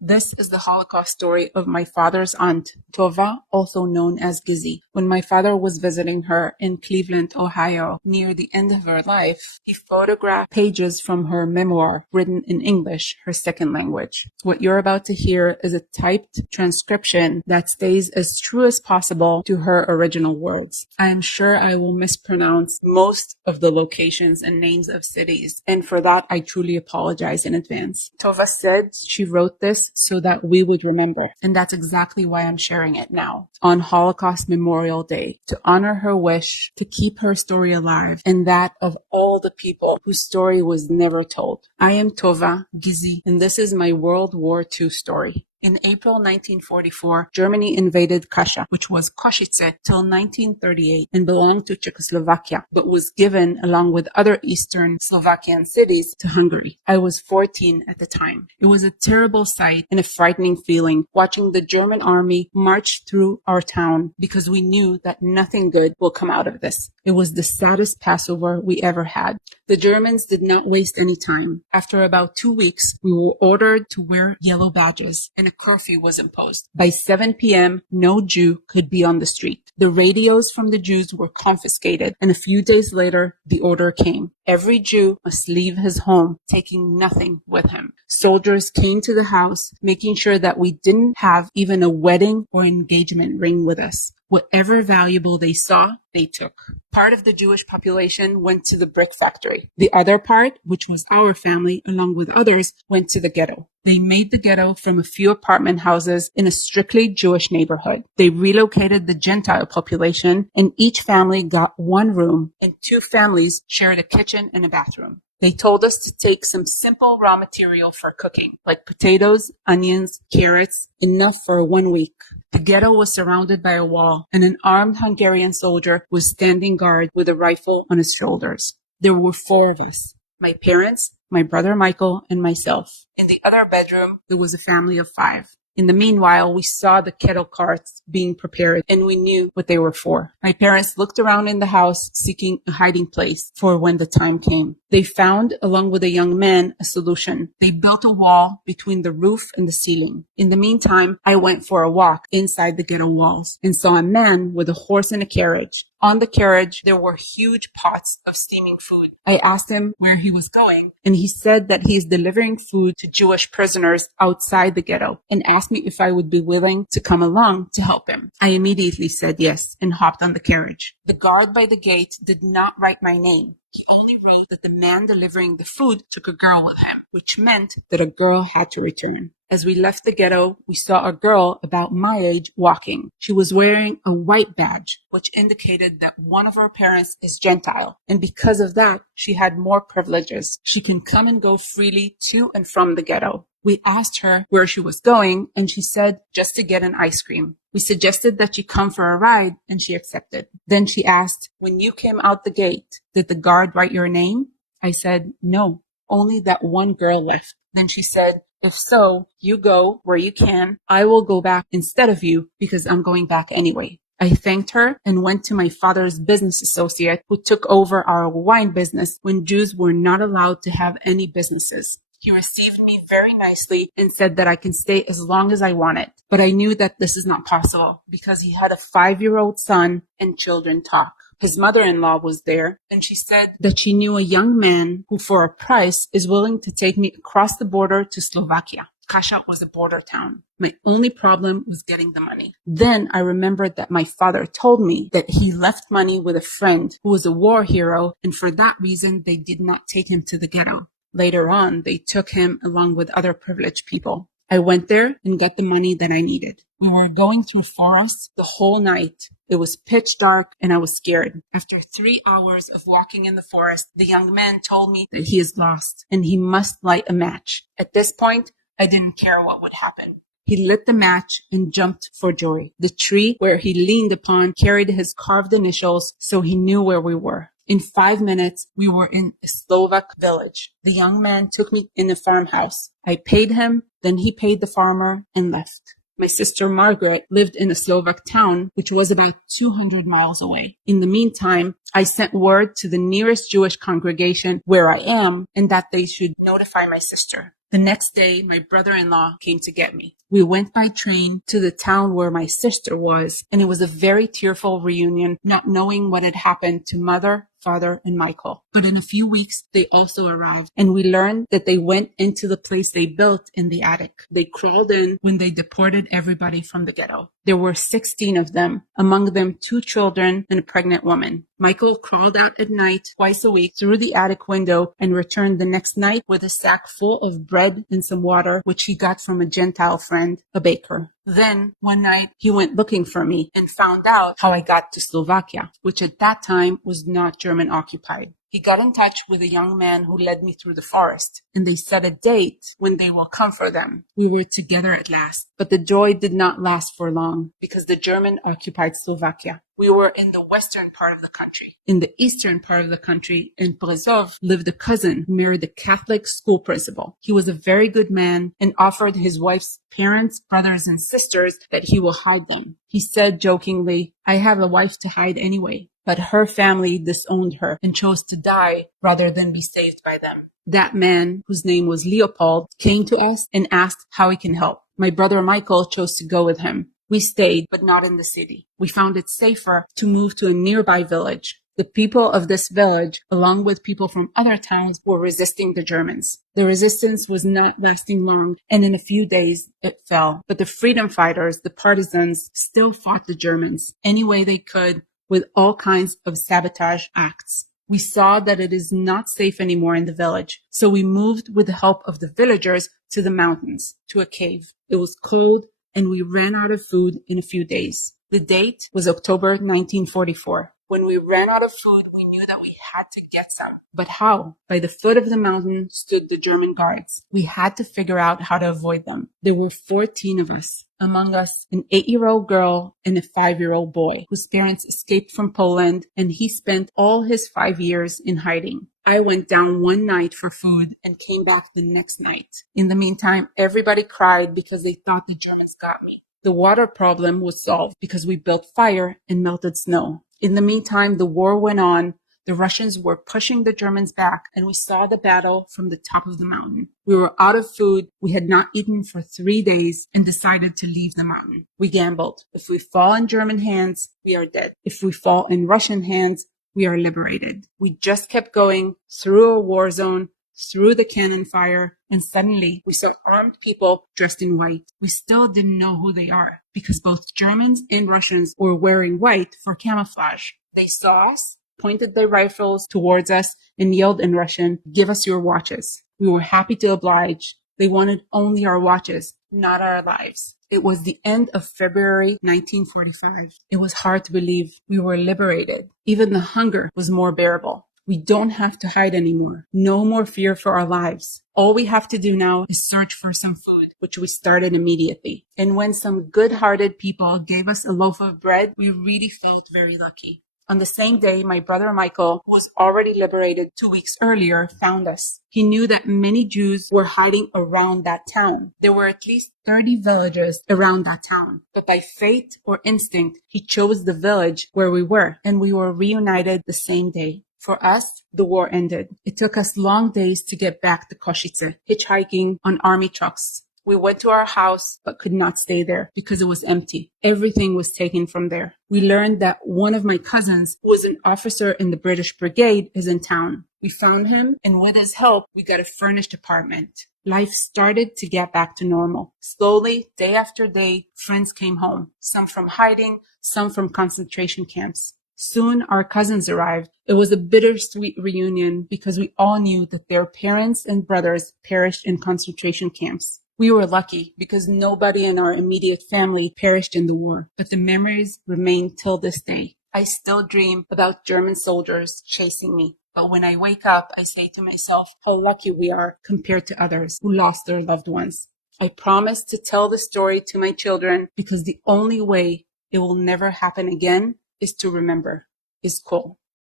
This is the Holocaust story of my father's aunt, Tova, also known as Gizzy. When my father was visiting her in Cleveland, Ohio, near the end of her life, he photographed pages from her memoir written in English, her second language. What you're about to hear is a typed transcription that stays as true as possible to her original words. I am sure I will mispronounce most of the locations and names of cities, and for that I truly apologize in advance. Tova said she wrote this so that we would remember, and that's exactly why I'm sharing it now, on Holocaust Memorial Day, to honor her wish to keep her story alive and that of all the people whose story was never told. I am Tova, Gizzy, and this is my World War II story. In April 1944, Germany invaded Kasha, which was Košice, till 1938 and belonged to Czechoslovakia, but was given, along with other Eastern Slovakian cities, to Hungary. I was 14 at the time. It was a terrible sight and a frightening feeling watching the German army march through our town because we knew that nothing good will come out of this. It was the saddest Passover we ever had. The Germans did not waste any time. After about 2 weeks, we were ordered to wear yellow badges, and a curfew was imposed. By 7 p.m., no Jew could be on the street. The radios from the Jews were confiscated, and a few days later, the order came. Every Jew must leave his home, taking nothing with him. Soldiers came to the house, making sure that we didn't have even a wedding or engagement ring with us. Whatever valuable they saw, they took. Part of the Jewish population went to the brick factory. The other part, which was our family, along with others, went to the ghetto. They made the ghetto from a few apartment houses in a strictly Jewish neighborhood. They relocated the Gentile population, and each family got one room, and 2 families shared a kitchen and a bathroom. They told us to take some simple raw material for cooking, like potatoes, onions, carrots, enough for 1 week. The ghetto was surrounded by a wall, and an armed Hungarian soldier was standing guard with a rifle on his shoulders. There were 4 of us: my parents, my brother Michael, and myself. In the other bedroom, there was a family of 5. In the meanwhile, we saw the kettle carts being prepared, and we knew what they were for. My parents looked around in the house, seeking a hiding place for when the time came. They found, along with a young man, a solution. They built a wall between the roof and the ceiling. In the meantime, I went for a walk inside the ghetto walls and saw a man with a horse and a carriage. On the carriage, there were huge pots of steaming food. I asked him where he was going, and he said that he is delivering food to Jewish prisoners outside the ghetto, and asked me if I would be willing to come along to help him. I immediately said yes and hopped on the carriage. The guard by the gate did not write my name. He only wrote that the man delivering the food took a girl with him, which meant that a girl had to return. As we left the ghetto, we saw a girl about my age walking. She was wearing a white badge, which indicated that one of her parents is Gentile, and because of that, she had more privileges. She can come and go freely to and from the ghetto. We asked her where she was going, and she said just to get an ice cream. We suggested that she come for a ride, and she accepted. Then she asked, when you came out the gate, did the guard write your name? I said, no, only that one girl left. Then she said, if so, you go where you can. I will go back instead of you because I'm going back anyway. I thanked her and went to my father's business associate who took over our wine business when Jews were not allowed to have any businesses. He received me very nicely and said that I can stay as long as I wanted. But I knew that this is not possible because he had a 5-year-old son and children talk. His mother-in-law was there, and she said that she knew a young man who, for a price, is willing to take me across the border to Slovakia. Kasha was a border town. My only problem was getting the money. Then I remembered that my father told me that he left money with a friend who was a war hero, and for that reason, they did not take him to the ghetto. Later on, they took him along with other privileged people. I went there and got the money that I needed. We were going through forests the whole night. It was pitch dark and I was scared. After 3 hours of walking in the forest, the young man told me that he is lost and he must light a match. At this point, I didn't care what would happen. He lit the match and jumped for joy. The tree where he leaned upon carried his carved initials, so he knew where we were. In 5 minutes, we were in a Slovak village. The young man took me in a farmhouse. I paid him, then he paid the farmer and left. My sister Margaret lived in a Slovak town, which was about 200 miles away. In the meantime, I sent word to the nearest Jewish congregation where I am and that they should notify my sister. The next day, my brother-in-law came to get me. We went by train to the town where my sister was, and it was a very tearful reunion, not knowing what had happened to mother, father, and Michael. But in a few weeks, they also arrived, and we learned that they went into the place they built in the attic. They crawled in when they deported everybody from the ghetto. There were 16 of them, among them 2 children and a pregnant woman. Michael crawled out at night twice a week through the attic window and returned the next night with a sack full of bread and some water, which he got from a Gentile friend, a baker. Then, one night, he went looking for me and found out how I got to Slovakia, which at that time was not German occupied. He got in touch with a young man who led me through the forest, and they set a date when they will come for them. We were together at last, but the joy did not last for long because the German occupied Slovakia. We were in the western part of the country. In the eastern part of the country, in Brezov, lived a cousin who married a Catholic school principal. He was a very good man and offered his wife's parents, brothers, and sisters that he will hide them. He said jokingly, "I have a wife to hide anyway." But her family disowned her and chose to die rather than be saved by them. That man, whose name was Leopold, came to us and asked how he can help. My brother Michael chose to go with him. We stayed, but not in the city. We found it safer to move to a nearby village. The people of this village, along with people from other towns, were resisting the Germans. The resistance was not lasting long, and in a few days it fell. But the freedom fighters, the partisans, still fought the Germans any way they could, with all kinds of sabotage acts. We saw that it is not safe anymore in the village, so we moved with the help of the villagers to the mountains, to a cave. It was cold, and we ran out of food in a few days. The date was October 1944. When we ran out of food, we knew that we had to get some. But how? By the foot of the mountain stood the German guards. We had to figure out how to avoid them. There were 14 of us. Among us, an 8-year-old girl and a 5-year-old boy whose parents escaped from Poland, and he spent all his 5 years in hiding. I went down one night for food and came back the next night. In the meantime, everybody cried because they thought the Germans got me. The water problem was solved because we built fire and melted snow. In the meantime, the war went on. The Russians were pushing the Germans back, and we saw the battle from the top of the mountain. We were out of food. We had not eaten for 3 days and decided to leave the mountain. We gambled. If we fall in German hands, we are dead. If we fall in Russian hands, we are liberated. We just kept going through a war zone, through the cannon fire, and suddenly we saw armed people dressed in white. We still didn't know who they are because both Germans and Russians were wearing white for camouflage. They saw us, pointed their rifles towards us, and yelled in Russian, "Give us your watches." We were happy to oblige. They wanted only our watches, not our lives. It was the end of February 1945. It was hard to believe we were liberated. Even the hunger was more bearable. We don't have to hide anymore. No more fear for our lives. All we have to do now is search for some food, which we started immediately. And when some good-hearted people gave us a loaf of bread, we really felt very lucky. On the same day, my brother Michael, who was already liberated 2 weeks earlier, found us. He knew that many Jews were hiding around that town. There were at least 30 villages around that town. But by fate or instinct, he chose the village where we were, and we were reunited the same day. For us, the war ended. It took us long days to get back to Košice, hitchhiking on army trucks. We went to our house, but could not stay there because it was empty. Everything was taken from there. We learned that one of my cousins, who was an officer in the British Brigade, is in town. We found him, and with his help, we got a furnished apartment. Life started to get back to normal. Slowly, day after day, friends came home. Some from hiding, some from concentration camps. Soon our cousins arrived. It was a bittersweet reunion because we all knew that their parents and brothers perished in concentration camps. We were lucky because nobody in our immediate family perished in the war, but the memories remain till this day. I still dream about German soldiers chasing me, but when I wake up, I say to myself how lucky we are compared to others who lost their loved ones. I promise to tell the story to my children because the only way it will never happen again is to remember. Is cool.